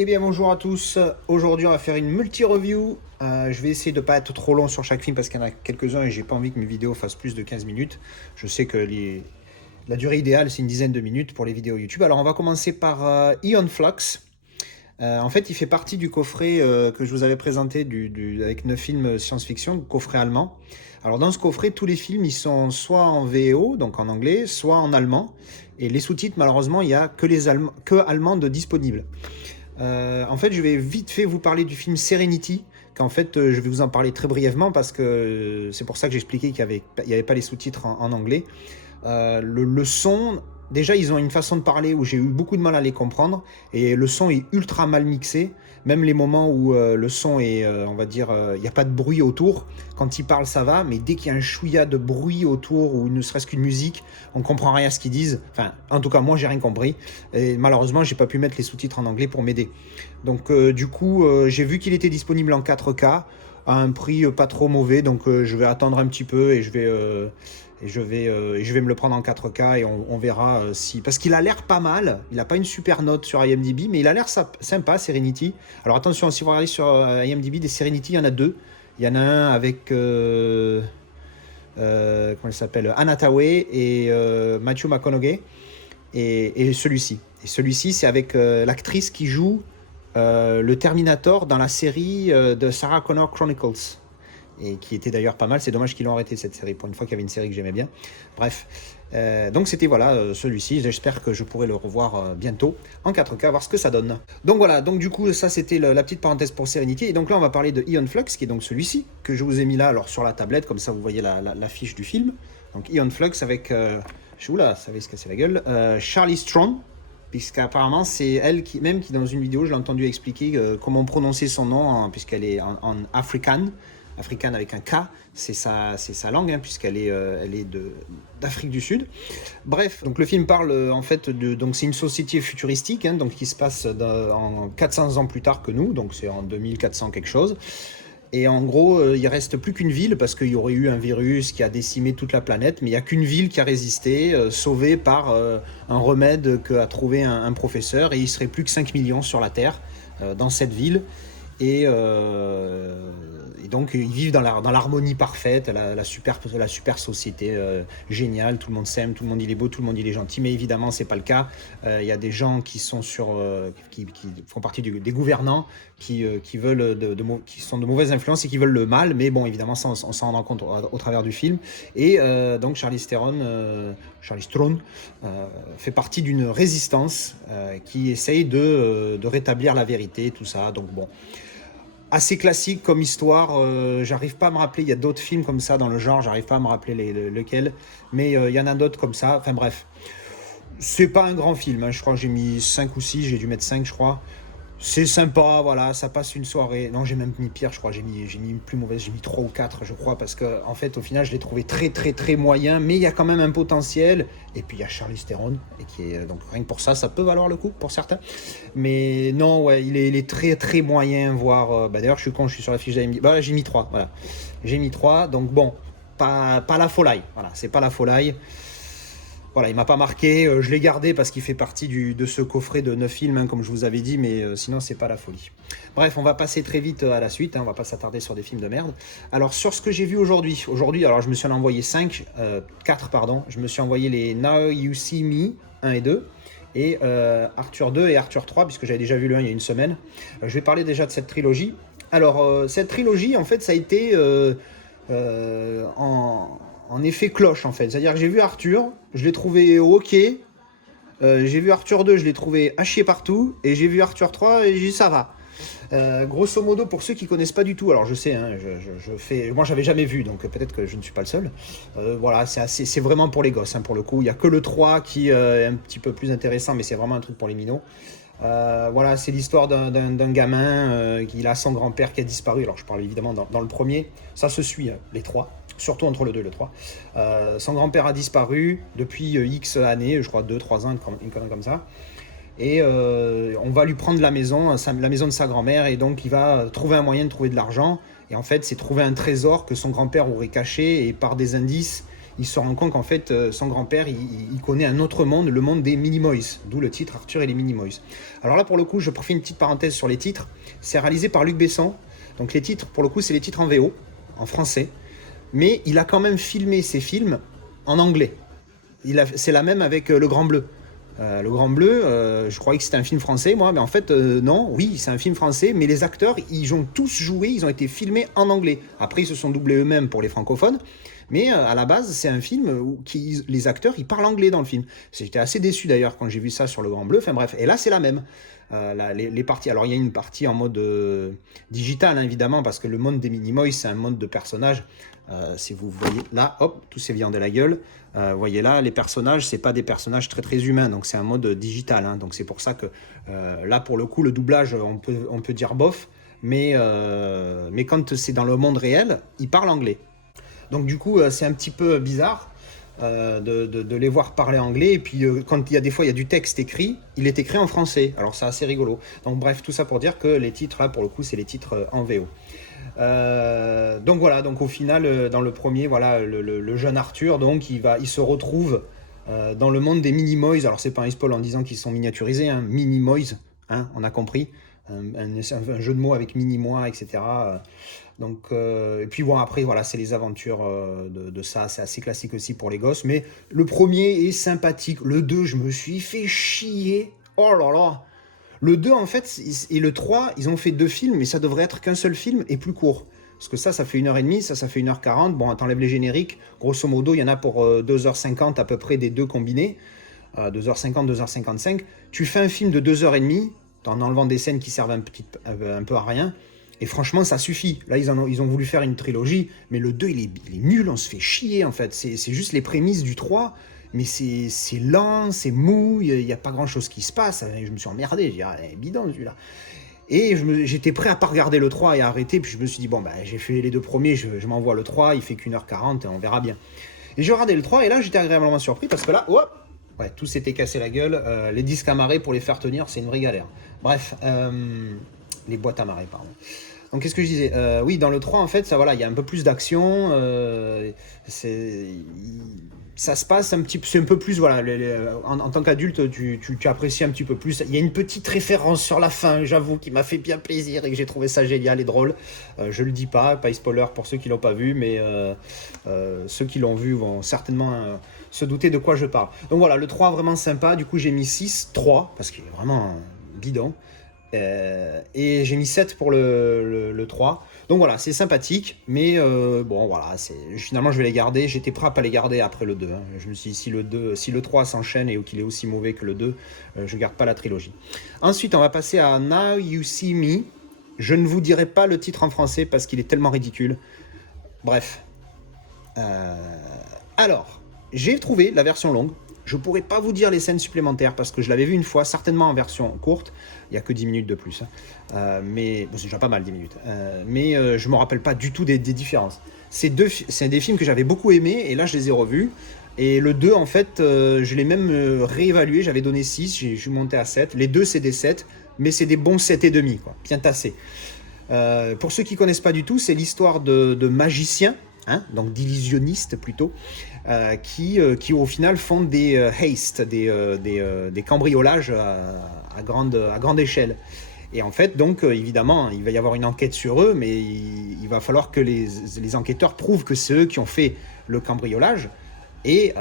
Eh bien bonjour à tous, aujourd'hui on va faire une multi-review. Je vais essayer de ne pas être trop long sur chaque film parce qu'il y en a quelques-uns et j'ai pas envie que mes vidéos fassent plus de 15 minutes. Je sais que la durée idéale c'est une dizaine de minutes pour les vidéos YouTube. Alors on va commencer par Aeon Flux. En fait il fait partie du coffret que je vous avais présenté avec 9 films science-fiction, coffret allemand. Alors dans ce coffret tous les films ils sont soit en VO, donc en anglais, soit en allemand. Et les sous-titres malheureusement il n'y a que allemand de disponibles. En fait, je vais vite fait vous parler du film Serenity, qu'en fait, je vais vous en parler très brièvement parce que c'est pour ça que j'expliquais qu'il n'y avait pas les sous-titres en anglais. Le son, déjà, ils ont une façon de parler où j'ai eu beaucoup de mal à les comprendre et le son est ultra mal mixé. Même les moments où le son est, on va dire, il n'y a pas de bruit autour. Quand ils parlent, ça va, mais dès qu'il y a un chouïa de bruit autour ou ne serait-ce qu'une musique, on comprend rien à ce qu'ils disent. Enfin, en tout cas, moi, j'ai rien compris. Et malheureusement, j'ai pas pu mettre les sous-titres en anglais pour m'aider. Donc, du coup, j'ai vu qu'il était disponible en 4K à un prix pas trop mauvais. Donc, je vais attendre un petit peu et je vais me le prendre en 4K et on verra si... Parce qu'il a l'air pas mal, il n'a pas une super note sur IMDb, mais il a l'air sympa, Serenity. Alors attention, si vous regardez sur IMDb, des Serenity, il y en a deux. Il y en a un avec... comment il s'appelle, Anna Tawai et Matthew McConaughey. Et celui-ci. Et celui-ci, c'est avec l'actrice qui joue le Terminator dans la série de Sarah Connor Chronicles et qui était d'ailleurs pas mal. C'est dommage qu'ils l'ont arrêté cette série, pour une fois qu'il y avait une série que j'aimais bien. Bref, donc c'était voilà celui-ci. J'espère que je pourrai le revoir bientôt en 4K, voir ce que ça donne. Donc voilà, donc du coup ça c'était la petite parenthèse pour Serenity. Et donc là on va parler de Aeon Flux, qui est donc celui-ci que je vous ai mis là, alors sur la tablette, comme ça vous voyez la fiche du film. Donc Aeon Flux avec, oula, ça va se casser la gueule, Charlize Theron. Puisqu'apparemment c'est elle qui dans une vidéo je l'ai entendu expliquer comment prononcer son nom, puisqu'elle est en Afrikaans avec un K, c'est sa langue, puisqu'elle est, d'Afrique du Sud. Bref, donc le film parle en fait donc c'est une société futuristique, donc qui se passe en 400 ans plus tard que nous, donc c'est en 2400 quelque chose. Et en gros, il reste plus qu'une ville parce qu'il y aurait eu un virus qui a décimé toute la planète, mais il n'y a qu'une ville qui a résisté, sauvée par un remède qu'a trouvé un professeur, et il serait plus que 5 millions sur la Terre, dans cette ville. Et donc ils vivent dans l'harmonie parfaite, la super société géniale, tout le monde s'aime, tout le monde il est beau, tout le monde il est gentil, mais évidemment c'est pas le cas. Il y a des gens qui sont qui font partie des gouvernants qui veulent qui sont de mauvaises influences et qui veulent le mal, mais bon évidemment ça, on s'en rendra compte au travers du film. Et donc Charlize Theron fait partie d'une résistance qui essaye de rétablir la vérité, tout ça. Donc bon, assez classique comme histoire, j'arrive pas à me rappeler, il y a d'autres films comme ça dans le genre, j'arrive pas à me rappeler lequel, mais il y en a d'autres comme ça, enfin bref. C'est pas un grand film, je crois que j'ai mis 5 ou 6, j'ai dû mettre 5 je crois. C'est sympa, voilà, ça passe une soirée. Non, j'ai même mis pire, je crois. J'ai mis une plus mauvaise, j'ai mis 3 ou 4, je crois, parce que en fait, au final, je l'ai trouvé très, très, très moyen, mais il y a quand même un potentiel. Et puis, il y a Charlize Theron, et qui est, donc rien que pour ça, ça peut valoir le coup pour certains. Mais non, ouais, il est très, très moyen, voire. D'ailleurs, je suis con, je suis sur la fiche d'AMD. Bah, j'ai mis 3, voilà. J'ai mis 3, donc bon, pas la folie. Voilà, c'est pas la folie. Voilà, il m'a pas marqué, je l'ai gardé parce qu'il fait partie de ce coffret de 9 films, comme je vous avais dit, mais sinon c'est pas la folie. Bref, on va passer très vite à la suite, on va pas s'attarder sur des films de merde. Alors sur ce que j'ai vu aujourd'hui, alors je me suis en envoyé 4 pardon, je me suis envoyé les Now You See Me 1 et 2, et Arthur 2 et Arthur 3, puisque j'avais déjà vu le 1 il y a une semaine. Je vais parler déjà de cette trilogie. Alors cette trilogie, en fait, ça a été en effet cloche, en fait. C'est-à-dire que j'ai vu Arthur, je l'ai trouvé ok. J'ai vu Arthur 2, je l'ai trouvé à chier partout. Et j'ai vu Arthur 3 et j'ai dit ça va. Grosso modo, pour ceux qui connaissent pas du tout, alors je sais, je fais, moi j'avais jamais vu, donc peut-être que je ne suis pas le seul. Voilà, c'est vraiment pour les gosses, pour le coup. Il y a que le 3 qui est un petit peu plus intéressant, mais c'est vraiment un truc pour les minots. Voilà, c'est l'histoire d'un gamin qui a son grand-père qui a disparu. Alors je parle évidemment dans le premier, ça se suit, les trois, surtout entre le 2 et le 3. Son grand-père a disparu depuis X années, je crois 2-3 ans, une connerie comme ça. Et on va lui prendre la maison de sa grand-mère, et donc il va trouver un moyen de trouver de l'argent. Et en fait, c'est trouver un trésor que son grand-père aurait caché, et par des indices, il se rend compte qu'en fait, son grand-père, il connaît un autre monde, le monde des Minimoys, d'où le titre Arthur et les Minimoys. Alors là, pour le coup, je fais une petite parenthèse sur les titres. C'est réalisé par Luc Besson. Donc les titres, pour le coup, c'est les titres en VO, en français. Mais il a quand même filmé ses films en anglais. C'est la même avec Le Grand Bleu. Le Grand Bleu, je croyais que c'était un film français, moi, mais en fait, non, oui, c'est un film français, mais les acteurs, ils ont tous joué, ils ont été filmés en anglais. Après, ils se sont doublés eux-mêmes pour les francophones, mais à la base, c'est un film où les acteurs, ils parlent anglais dans le film. J'étais assez déçu d'ailleurs quand j'ai vu ça sur Le Grand Bleu, enfin bref, et là, c'est la même. Les parties, alors il y a une partie en mode digital, hein, évidemment, parce que le monde des Minimoys, c'est un monde de personnages. Si vous voyez là, hop, tout s'est viandé la gueule. Vous voyez là, les personnages, c'est pas des personnages très très humains, donc c'est un mode digital. Hein, donc c'est pour ça que là, pour le coup, le doublage, on peut dire bof, mais quand c'est dans le monde réel, ils parlent anglais. Donc du coup, c'est un petit peu bizarre de les voir parler anglais. Et puis quand il y a des fois il y a du texte écrit, il est écrit en français. Alors c'est assez rigolo. Donc bref, tout ça pour dire que les titres là, pour le coup, c'est les titres en VO. Donc voilà, donc au final, dans le premier, voilà, le jeune Arthur, donc il se retrouve dans le monde des Minimoys. Alors c'est pas un spoil en disant qu'ils sont miniaturisés, hein, Minimoys, hein, on a compris. Un jeu de mots avec mini-moi, etc. Donc, et puis bon, après, voilà, c'est les aventures de ça. C'est assez classique aussi pour les gosses. Mais le premier est sympathique. Le 2, je me suis fait chier. Oh là là. Le 2, en fait, et le 3, ils ont fait 2 films, mais ça devrait être qu'un seul film et plus court. Parce que ça fait 1h30, ça fait 1h40. Bon, t'enlèves les génériques. Grosso modo, il y en a pour 2h50 à peu près des deux combinés. 2h50, 2h55. Tu fais un film de 2h30, en enlevant des scènes qui servent un peu à rien. Et franchement, ça suffit. Là, ils ont voulu faire une trilogie, mais le 2, il est nul, on se fait chier, en fait. C'est juste les prémices du 3, mais c'est lent, c'est mou, il n'y a pas grand-chose qui se passe. Je me suis emmerdé, j'ai dit, ah, bidon, celui-là. Et j'étais prêt à pas regarder le 3 et à arrêter, puis je me suis dit, bon, bah, j'ai fait les 2 premiers, je m'envoie le 3, il fait qu'1h40, on verra bien. Et j'ai regardé le 3, et là, j'étais agréablement surpris, parce que là, hop, ouais, tout s'était cassé la gueule. Les disques amarrés, pour les faire tenir, c'est une vraie galère. Bref, les boîtes amarrées, pardon. Donc, qu'est-ce que je disais oui, dans le 3, en fait, ça, voilà, il y a un peu plus d'action. Ça se passe un petit peu, c'est un peu plus, voilà, en tant qu'adulte, tu apprécies un petit peu plus. Il y a une petite référence sur la fin, j'avoue, qui m'a fait bien plaisir et que j'ai trouvé ça génial et drôle. Je le dis pas spoiler pour ceux qui l'ont pas vu, mais ceux qui l'ont vu vont certainement se douter de quoi je parle. Donc voilà, le 3 vraiment sympa, du coup j'ai mis 6, 3, parce qu'il est vraiment bidon. Et j'ai mis 7 pour le 3. Donc voilà, c'est sympathique, mais bon voilà, finalement je vais les garder. J'étais prêt à pas les garder après le 2. Hein. Je me suis dit, si le 3 s'enchaîne et qu'il est aussi mauvais que le 2, je garde pas la trilogie. Ensuite, on va passer à Now You See Me. Je ne vous dirai pas le titre en français parce qu'il est tellement ridicule. Bref. Alors, j'ai trouvé la version longue. Je ne pourrais pas vous dire les scènes supplémentaires parce que je l'avais vu une fois, certainement en version courte. Il n'y a que 10 minutes de plus. Hein. Mais bon, c'est déjà pas mal 10 minutes. Mais je ne me rappelle pas du tout des différences. C'est des films que j'avais beaucoup aimés et là je les ai revus. Et le 2, en fait, je l'ai même réévalué. J'avais donné 6, je suis monté à 7. Les deux, c'est des 7, mais c'est des bons 7,5, quoi, bien tassés. Pour ceux qui ne connaissent pas du tout, c'est l'histoire de magiciens, hein, donc d'illusionnistes plutôt, qui au final font des heist, des cambriolages à grande échelle. Et en fait, donc, évidemment, il va y avoir une enquête sur eux, mais il va falloir que les enquêteurs prouvent que c'est eux qui ont fait le cambriolage. Et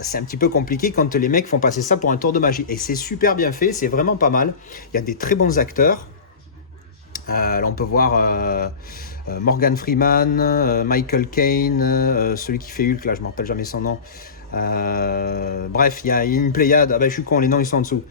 c'est un petit peu compliqué quand les mecs font passer ça pour un tour de magie. Et c'est super bien fait, c'est vraiment pas mal. Il y a des très bons acteurs. Là, on peut voir Morgan Freeman, Michael Caine, celui qui fait Hulk, là, je ne me rappelle jamais son nom. Bref, il y a une pléiade. Ah ben, je suis con, les noms, ils sont en dessous.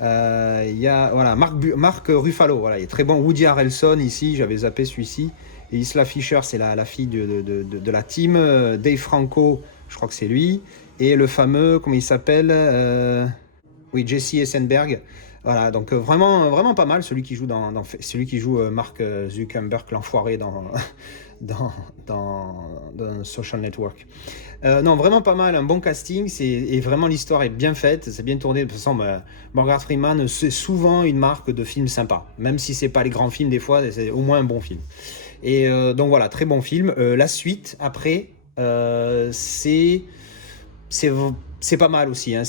Il y a voilà, Mark Ruffalo, voilà, il est très bon. Woody Harrelson, ici, j'avais zappé celui-ci. Et Isla Fisher, c'est la fille de la team. Dave Franco, je crois que c'est lui. Et le fameux, comment il s'appelle oui, Jesse Eisenberg. Voilà, donc vraiment pas mal, celui qui joue celui qui joue Mark Zuckerberg, l'enfoiré dans Social Network. Non, vraiment pas mal, un bon casting, et vraiment l'histoire est bien faite, c'est bien tourné. De toute façon, Morgan Freeman, c'est souvent une marque de film sympa, même si c'est pas les grands films des fois, c'est au moins un bon film. Et donc voilà, très bon film. La suite, après, C'est c'est c'est pas mal aussi, hein.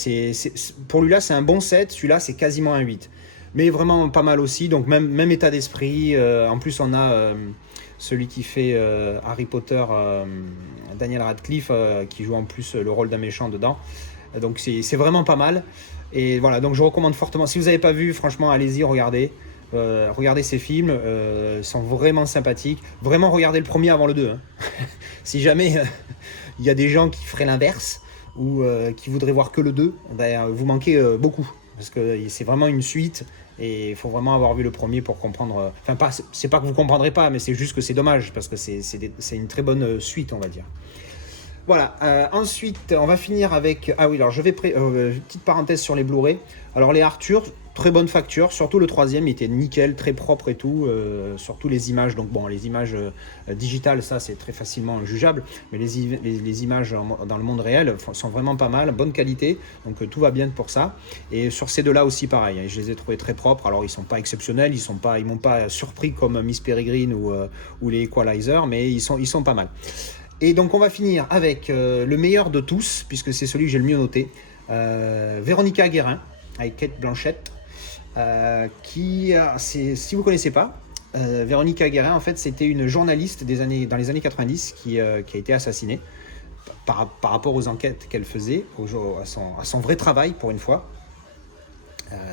Pour lui là, c'est un bon 7. Celui-là, c'est quasiment un 8. Mais vraiment pas mal aussi. Donc même état d'esprit. En plus, on a celui qui fait Harry Potter, Daniel Radcliffe, qui joue en plus le rôle d'un méchant dedans. Donc c'est vraiment pas mal. Et voilà, donc je recommande fortement. Si vous n'avez pas vu, franchement, allez-y, regardez. Regardez ces films, ils sont vraiment sympathiques. Vraiment, regardez le premier avant le 2, hein. Si jamais il y a des gens qui feraient l'inverse ou qui voudraient voir que le 2, ben, vous manquez beaucoup. Parce que c'est vraiment une suite et il faut vraiment avoir vu le premier pour comprendre. Enfin, c'est pas que vous comprendrez pas, mais c'est juste que c'est dommage parce que c'est une très bonne suite, on va dire. Voilà, ensuite on va finir avec... Ah oui, alors je vais... petite parenthèse sur les Blu-ray. Alors les Arthur, très bonne facture, surtout le troisième, il était nickel, très propre et tout, surtout les images. Donc bon, les images digitales, ça c'est très facilement jugeable, mais les images dans le monde réel sont vraiment pas mal, bonne qualité, donc tout va bien pour ça. Et sur ces deux-là aussi pareil, hein, je les ai trouvés très propres. Alors ils sont pas exceptionnels, ils m'ont pas surpris comme Miss Peregrine ou les Equalizer, mais ils sont pas mal. Et donc on va finir avec le meilleur de tous, puisque c'est celui que j'ai le mieux noté, Véronica Guérin, avec Cate Blanchett, si vous ne connaissez pas, Véronica Guérin, en fait, c'était une journaliste dans les années 90 qui a été assassinée par rapport aux enquêtes qu'elle faisait, à son vrai travail, pour une fois,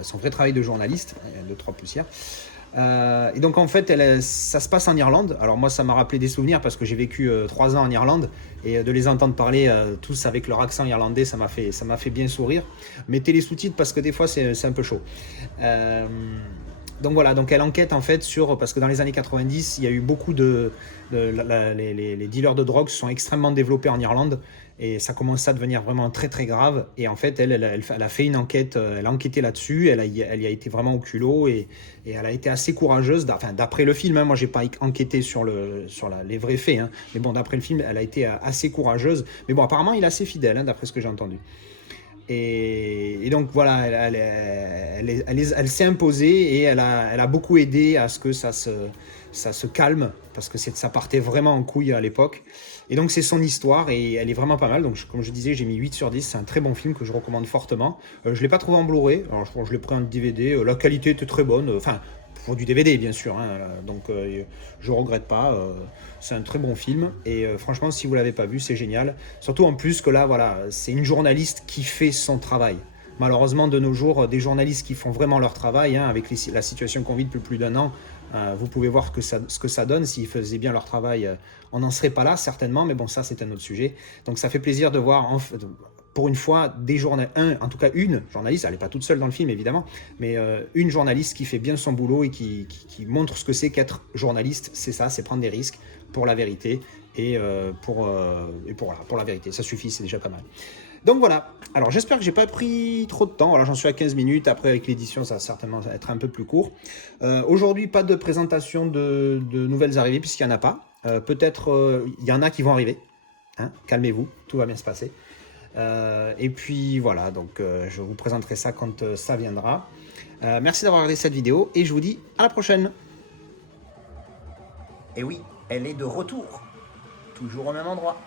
son vrai travail de journaliste, 2-3 poussières. Et donc en fait ça se passe en Irlande. Alors moi ça m'a rappelé des souvenirs parce que j'ai vécu 3 ans en Irlande et de les entendre parler tous avec leur accent irlandais, ça m'a fait bien sourire. Mettez les sous-titres parce que des fois c'est un peu chaud. Donc voilà, donc elle enquête en fait parce que dans les années 90 il y a eu beaucoup les dealers de drogue se sont extrêmement développés en Irlande et ça commence à devenir vraiment très très grave. Et en fait elle a fait une enquête, elle a enquêté là-dessus, elle y a été vraiment au culot et elle a été assez courageuse, d'après le film, hein. Moi j'ai pas enquêté sur les vrais faits, hein. Mais bon, d'après le film elle a été assez courageuse, mais bon apparemment il est assez fidèle, hein, d'après ce que j'ai entendu. Et donc voilà, elle s'est imposée et elle a beaucoup aidé à ce que ça se calme, parce que ça partait vraiment en couille à l'époque. Et donc c'est son histoire et elle est vraiment pas mal. Donc comme je disais, j'ai mis 8 sur 10, c'est un très bon film que je recommande fortement. Je ne l'ai pas trouvé en Blu-ray, alors je l'ai pris en DVD, la qualité était très bonne, enfin pour du DVD bien sûr, hein. Donc je regrette pas, c'est un très bon film et franchement si vous l'avez pas vu c'est génial, surtout en plus que là voilà, c'est une journaliste qui fait son travail. Malheureusement de nos jours, des journalistes qui font vraiment leur travail, hein, avec la situation qu'on vit depuis plus d'1 an, vous pouvez voir ce que ça donne. S'ils faisaient bien leur travail, on n'en serait pas là certainement, mais bon ça c'est un autre sujet. Donc ça fait plaisir de voir pour une fois en tout cas une journaliste, elle n'est pas toute seule dans le film évidemment, mais une journaliste qui fait bien son boulot et qui montre ce que c'est qu'être journaliste. C'est ça, c'est prendre des risques pour la vérité et pour la vérité, ça suffit, c'est déjà pas mal. Donc voilà, alors j'espère que j'ai pas pris trop de temps, alors j'en suis à 15 minutes, après avec l'édition ça va certainement être un peu plus court. Aujourd'hui pas de présentation de nouvelles arrivées puisqu'il n'y en a pas, peut-être il y en a qui vont arriver, hein, calmez-vous, tout va bien se passer. Et puis voilà, donc je vous présenterai ça quand ça viendra. Merci d'avoir regardé cette vidéo et je vous dis à la prochaine. Et oui, elle est de retour, toujours au même endroit.